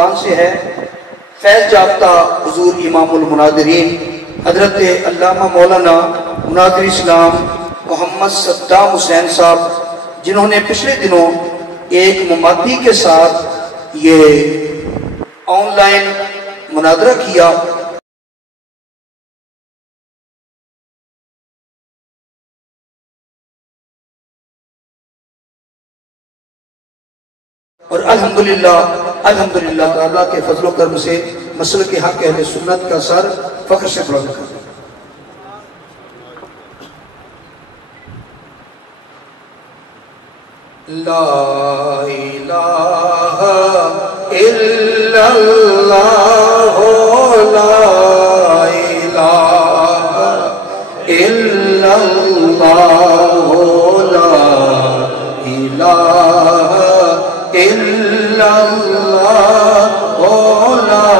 ملتان سے ہے، فیض یافتہ حضور امام المناظرین حضرت علامہ مولانا مناظر اسلام محمد صدام حسین صاحب، جنہوں نے پچھلے دنوں ایک ممادی کے ساتھ یہ آن لائن مناظرہ کیا، اور الحمدللہ تعالیٰ کے فضل و کرم سے مسلک حق اہل سنت کا سر فخر سے بلند کر دیا۔ لا الہ الا اللہ لا الہ الا اللہ لا الہ الا اللہ لا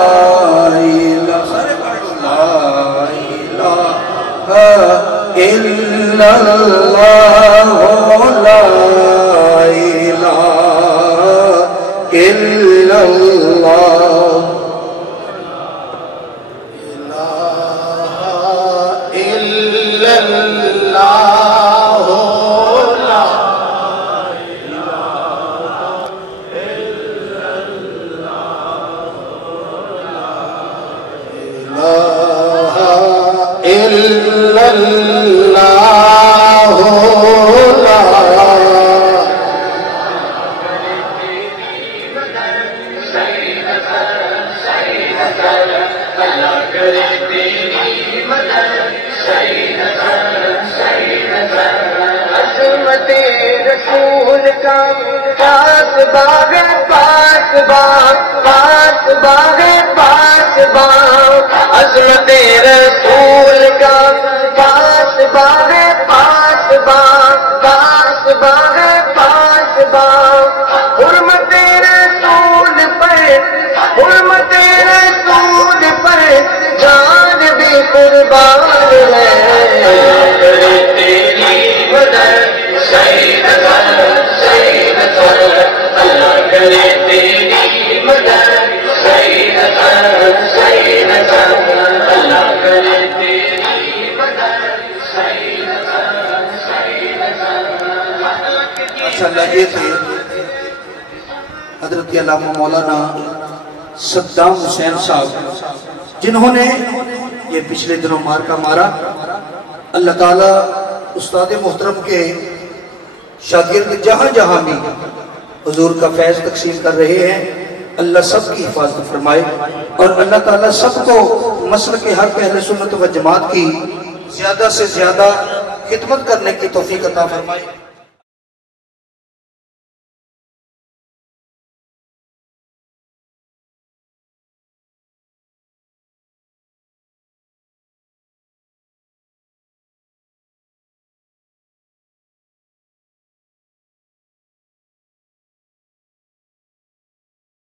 الہ الا اللہ لا إلا الله إلا الله لا إله إلا الله رسول کا پاس باغ پاس باغ پاس باغ پاس باغ عظمت رسول کا پاس باغ پاس باغ پاس باغ پاس باغ حرمت رسول پر حرمت رسول پر جان بھی قربان ہے یہ تھے حضرت علامہ مولانا صدام حسین صاحب، جنہوں نے یہ پچھلے دنوں مارکا مارا۔ اللہ تعالیٰ استاد محترم کے شاگرد جہاں جہاں بھی حضور کا فیض تقسیم کر رہے ہیں، اللہ سب کی حفاظت فرمائے، اور اللہ تعالیٰ سب کو مسلک حق اہل سنت و جماعت کی زیادہ سے زیادہ خدمت کرنے کی توفیق عطا فرمائے۔